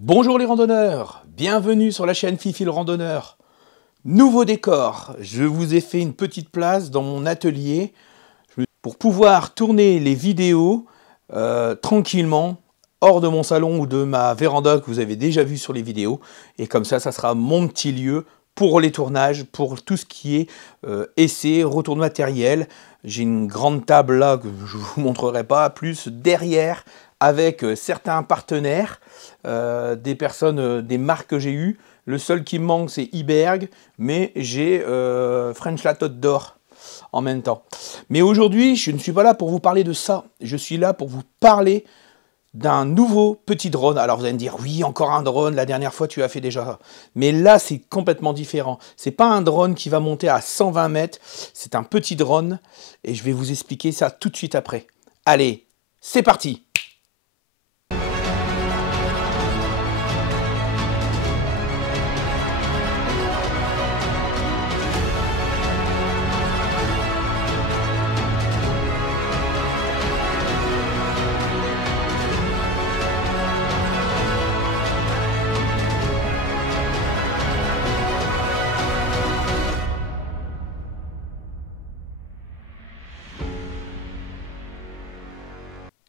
Bonjour les randonneurs, bienvenue sur la chaîne Fifi le randonneur. Nouveau décor, je vous ai fait une petite place dans mon atelier pour pouvoir tourner les vidéos tranquillement hors de mon salon ou de ma véranda que vous avez déjà vu sur les vidéos. Et comme ça sera mon petit lieu pour les tournages, pour tout ce qui est essai, retour de matériel. J'ai une grande table là que je ne vous montrerai pas, plus derrière avec certains partenaires, des personnes, des marques que j'ai eues. Le seul qui me manque c'est Iberg, mais j'ai French Latte d'Or en même temps. Mais aujourd'hui, je ne suis pas là pour vous parler de ça. Je suis là pour vous parler d'un nouveau petit drone. Alors vous allez me dire, oui, encore un drone, la dernière fois tu as fait déjà ça. Mais là, c'est complètement différent. C'est pas un drone qui va monter à 120 mètres, c'est un petit drone et je vais vous expliquer ça tout de suite après. Allez, c'est parti!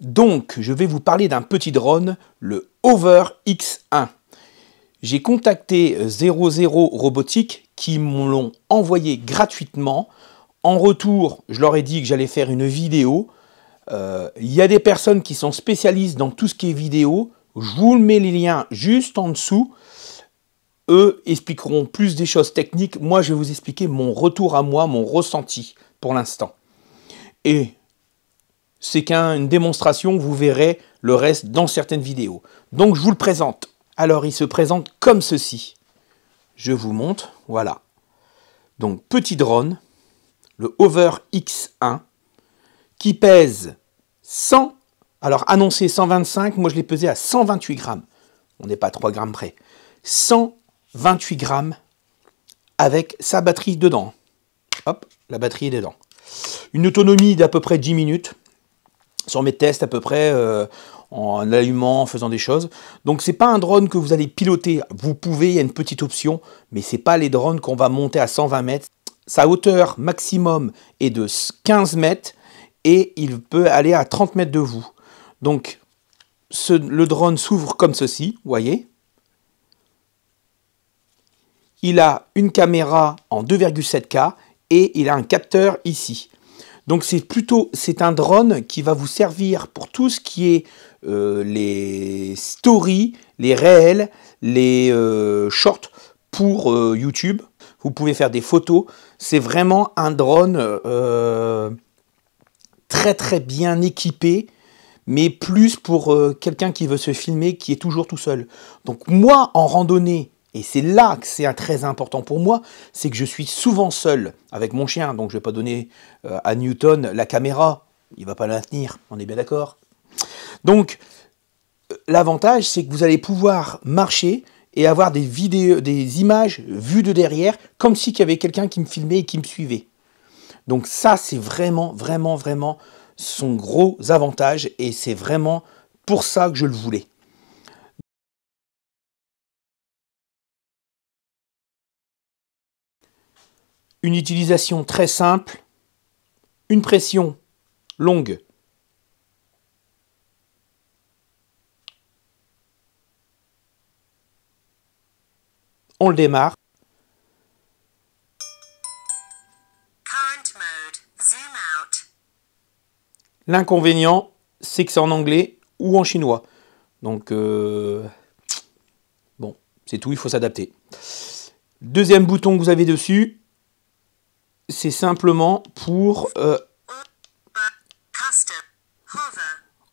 Donc, je vais vous parler d'un petit drone, le Hover X1. J'ai contacté 00 Robotique qui me l'ont envoyé gratuitement. En retour, je leur ai dit que j'allais faire une vidéo. Il y a des personnes qui sont spécialistes dans tout ce qui est vidéo. Je vous mets les liens juste en dessous. Eux expliqueront plus des choses techniques. Moi, je vais vous expliquer mon retour à moi, mon ressenti pour l'instant. Et c'est qu'une démonstration, vous verrez le reste dans certaines vidéos. Donc je vous le présente. Alors il se présente comme ceci. Je vous montre, voilà. Donc petit drone, le Hover X1, qui pèse 100, alors annoncé 125, moi je l'ai pesé à 128 grammes. On n'est pas à 3 grammes près. 128 grammes avec sa batterie dedans. Hop, la batterie est dedans. Une autonomie d'à peu près 10 minutes. Sur mes tests à peu près, en allumant, en faisant des choses. Donc c'est pas un drone que vous allez piloter. Vous pouvez, il y a une petite option, mais c'est pas les drones qu'on va monter à 120 mètres. Sa hauteur maximum est de 15 mètres et il peut aller à 30 mètres de vous. Donc le drone s'ouvre comme ceci, vous voyez. Il a une caméra en 2,7K et il a un capteur ici. Donc c'est un drone qui va vous servir pour tout ce qui est les stories, les réels, les shorts pour YouTube. Vous pouvez faire des photos. C'est vraiment un drone très très bien équipé, mais plus pour quelqu'un qui veut se filmer, qui est toujours tout seul. Donc moi, en randonnée, et c'est là que c'est très important pour moi, c'est que je suis souvent seul avec mon chien, donc je ne vais pas donner à Newton la caméra, il ne va pas la tenir, on est bien d'accord. Donc l'avantage, c'est que vous allez pouvoir marcher et avoir des vidéos, des images vues de derrière, comme si il y avait quelqu'un qui me filmait et qui me suivait. Donc ça, c'est vraiment, vraiment, vraiment son gros avantage, et c'est vraiment pour ça que je le voulais. Une utilisation très simple, une pression longue. On le démarre. L'inconvénient, c'est que c'est en anglais ou en chinois. Donc, bon, c'est tout, il faut s'adapter. Deuxième bouton que vous avez dessus, c'est simplement pour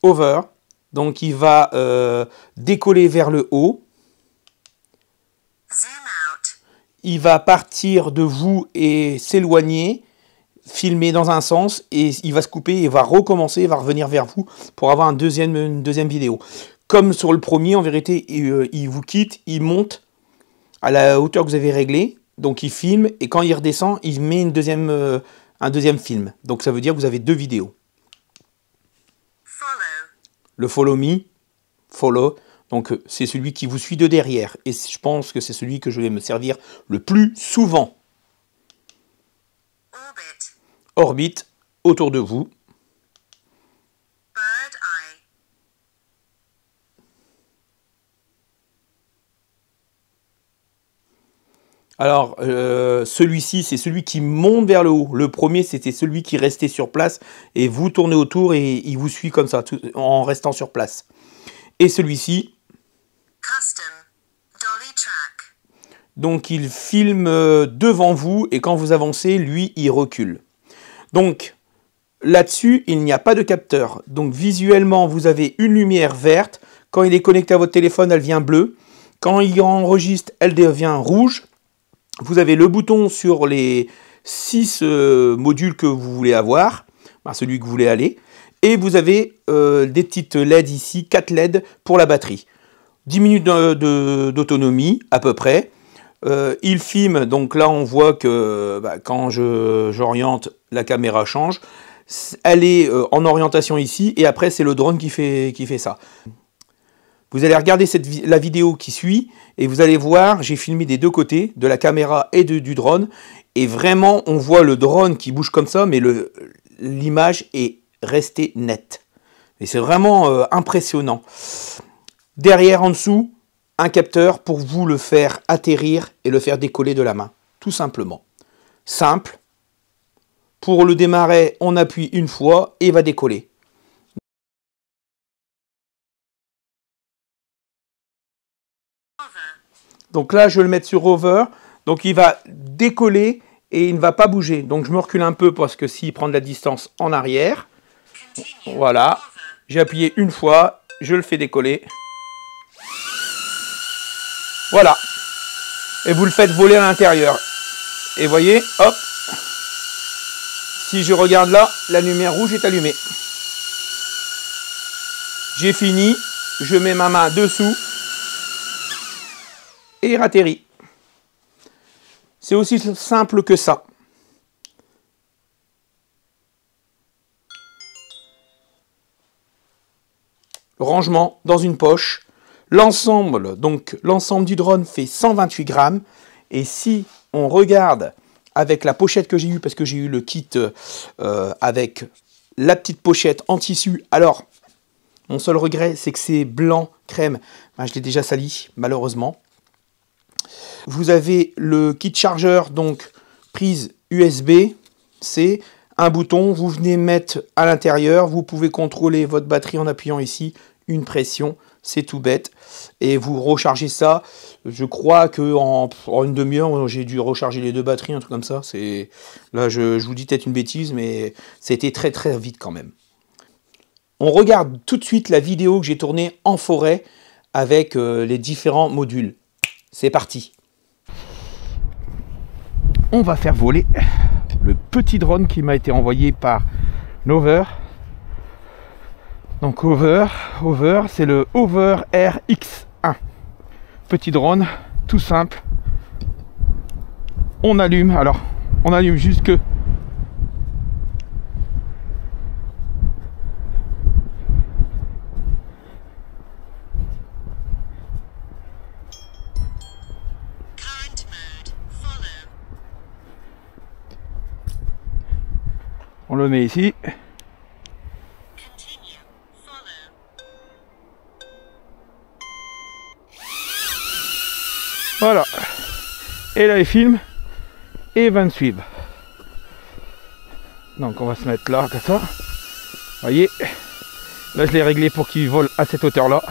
Hover. Donc, il va décoller vers le haut. Il va partir de vous et s'éloigner, filmer dans un sens, et il va se couper et va recommencer, il va revenir vers vous pour avoir une deuxième vidéo. Comme sur le premier, en vérité, il vous quitte, il monte à la hauteur que vous avez réglée, donc il filme, et quand il redescend, il met un deuxième film. Donc ça veut dire que vous avez deux vidéos. Le follow me, follow, Donc c'est celui qui vous suit de derrière. Et je pense que c'est celui que je vais me servir le plus souvent. Orbite autour de vous. Alors, celui-ci, c'est celui qui monte vers le haut. Le premier, c'était celui qui restait sur place et vous tournez autour et il vous suit comme ça, en restant sur place. Et celui-ci, donc il filme devant vous et quand vous avancez, lui, il recule. Donc, là-dessus, il n'y a pas de capteur. Donc, visuellement, vous avez une lumière verte. Quand il est connecté à votre téléphone, elle devient bleue. Quand il enregistre, elle devient rouge. Vous avez le bouton sur les 6 modules que vous voulez avoir, celui que vous voulez aller. Et vous avez des petites LED ici, 4 LED pour la batterie. 10 minutes d'autonomie à peu près. Il filme, donc là on voit que quand j'oriente, la caméra change. Elle est en orientation ici et après c'est le drone qui fait ça. Vous allez regarder la vidéo qui suit et vous allez voir, j'ai filmé des deux côtés, de la caméra et du drone. Et vraiment, on voit le drone qui bouge comme ça, mais l'image est restée nette. Et c'est vraiment impressionnant. Derrière, en dessous, un capteur pour vous le faire atterrir et le faire décoller de la main. Tout simplement. Simple. Pour le démarrer, on appuie une fois et il va décoller. Donc là, je vais le mettre sur Hover. Donc il va décoller et il ne va pas bouger. Donc je me recule un peu parce que s'il prend de la distance en arrière. Voilà. J'ai appuyé une fois. Je le fais décoller. Voilà. Et vous le faites voler à l'intérieur. Et voyez, hop. Si je regarde là, la lumière rouge est allumée. J'ai fini. Je mets ma main dessous. Et il atterrit. C'est aussi simple que ça. Rangement dans une poche. L'ensemble du drone fait 128 grammes. Et si on regarde avec la pochette que j'ai eue, parce que j'ai eu le kit avec la petite pochette en tissu. Alors, mon seul regret, c'est que c'est blanc crème. Je l'ai déjà sali, malheureusement. Vous avez le kit chargeur, donc prise USB-C, un bouton, vous venez mettre à l'intérieur, vous pouvez contrôler votre batterie en appuyant ici, une pression, c'est tout bête. Et vous rechargez ça, je crois qu'en une demi-heure, j'ai dû recharger les deux batteries, un truc comme ça. Là, je vous dis peut-être une bêtise, mais c'était très très vite quand même. On regarde tout de suite la vidéo que j'ai tournée en forêt avec les différents modules. C'est parti. On va faire voler le petit drone qui m'a été envoyé par Hover. Donc Hover, c'est le Hover Air X1. Petit drone, tout simple. On allume, alors on allume jusque on le met ici. Voilà. Et là, il filme et il va me suivre. Donc, on va se mettre là, comme ça. Vous voyez. Là, je l'ai réglé pour qu'il vole à cette hauteur-là.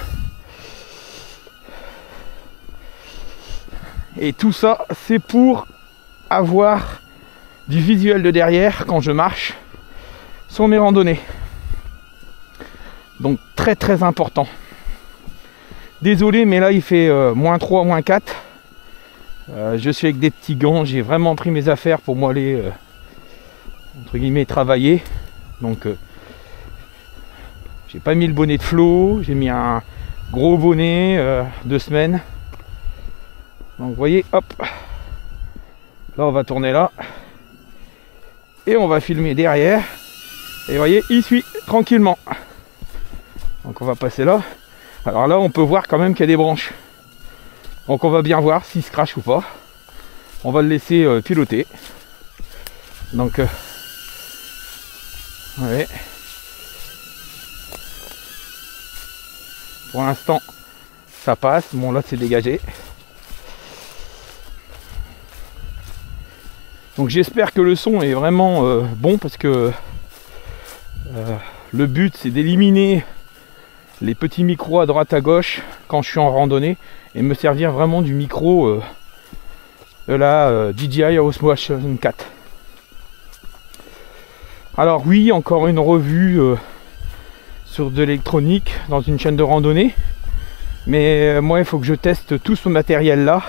Et tout ça, c'est pour avoir du visuel de derrière quand je marche sur mes randonnées. Donc très très important. Désolé mais là il fait -3, -4. Je suis avec des petits gants, j'ai vraiment pris mes affaires pour moi aller entre guillemets travailler. Donc j'ai pas mis le bonnet de flot, j'ai mis un gros bonnet 2 semaines. Donc vous voyez, hop, là on va tourner là. Et on va filmer derrière. Et vous voyez, il suit tranquillement. Donc on va passer là. Alors là, on peut voir quand même qu'il y a des branches. Donc on va bien voir s'il se crache ou pas. On va le laisser piloter. Donc, ouais. Pour l'instant, ça passe. Bon, là, c'est dégagé. Donc j'espère que le son est vraiment bon, parce que le but, c'est d'éliminer les petits micros à droite à gauche quand je suis en randonnée et me servir vraiment du micro de la DJI Osmo Action 4. Alors oui, encore une revue sur de l'électronique dans une chaîne de randonnée, mais moi il faut que je teste tout ce matériel là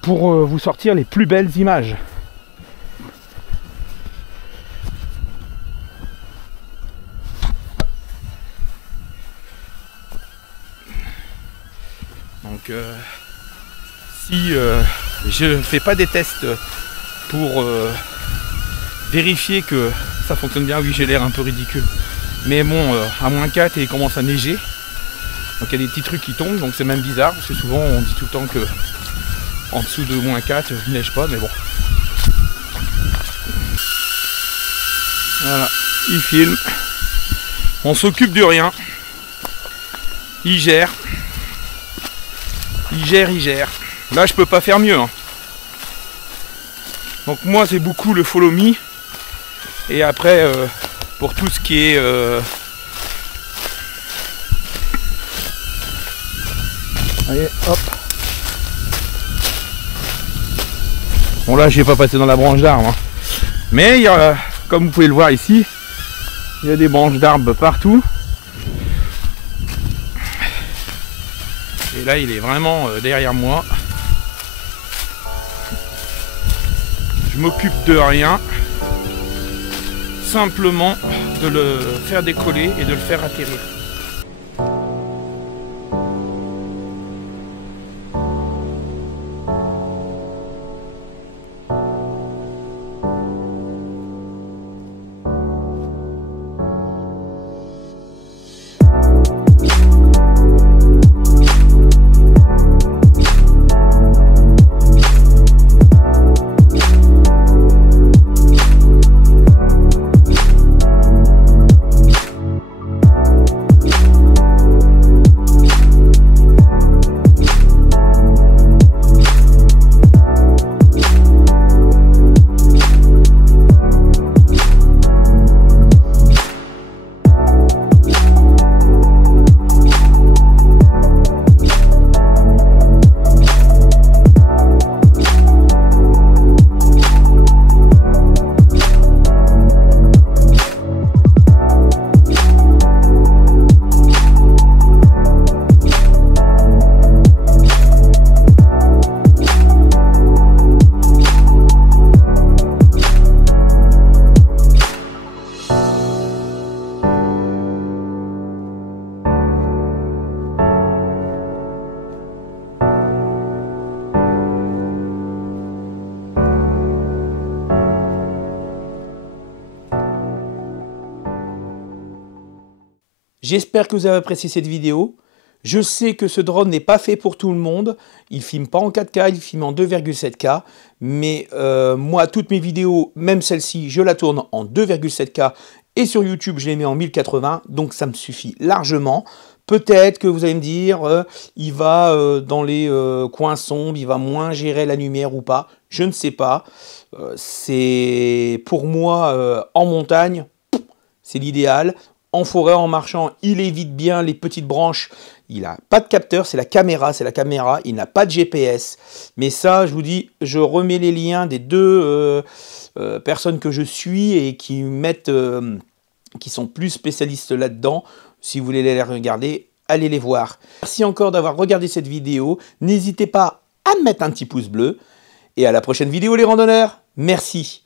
pour vous sortir les plus belles images. Donc si je ne fais pas des tests pour vérifier que ça fonctionne bien, oui j'ai l'air un peu ridicule, mais bon, à -4 et il commence à neiger, donc il y a des petits trucs qui tombent, donc c'est même bizarre, parce que souvent on dit tout le temps que en dessous de -4 il neige pas, mais bon. Voilà, il filme, on s'occupe de rien, il gère. Il gère. Là, je peux pas faire mieux. Hein. Donc moi, c'est beaucoup le follow me. Et après, pour tout ce qui est... Allez, hop. Bon là, j'ai pas passé dans la branche d'arbre. Hein. Mais il y a, comme vous pouvez le voir ici, il y a des branches d'arbres partout. Et là, il est vraiment derrière moi. Je m'occupe de rien. Simplement de le faire décoller et de le faire atterrir. J'espère que vous avez apprécié cette vidéo. Je sais que ce drone n'est pas fait pour tout le monde. Il ne filme pas en 4K, il filme en 2,7K. Mais moi, toutes mes vidéos, même celle-ci, je la tourne en 2,7K. Et sur YouTube, je les mets en 1080. Donc ça me suffit largement. Peut-être que vous allez me dire, il va dans les coins sombres, il va moins gérer la lumière ou pas. Je ne sais pas. C'est pour moi, en montagne, c'est l'idéal. En forêt, en marchant, il évite bien les petites branches. Il n'a pas de capteur, c'est la caméra. Il n'a pas de GPS. Mais ça, je vous dis, je remets les liens des deux personnes que je suis et qui mettent, qui sont plus spécialistes là-dedans. Si vous voulez les regarder, allez les voir. Merci encore d'avoir regardé cette vidéo. N'hésitez pas à mettre un petit pouce bleu. Et à la prochaine vidéo, les randonneurs. Merci.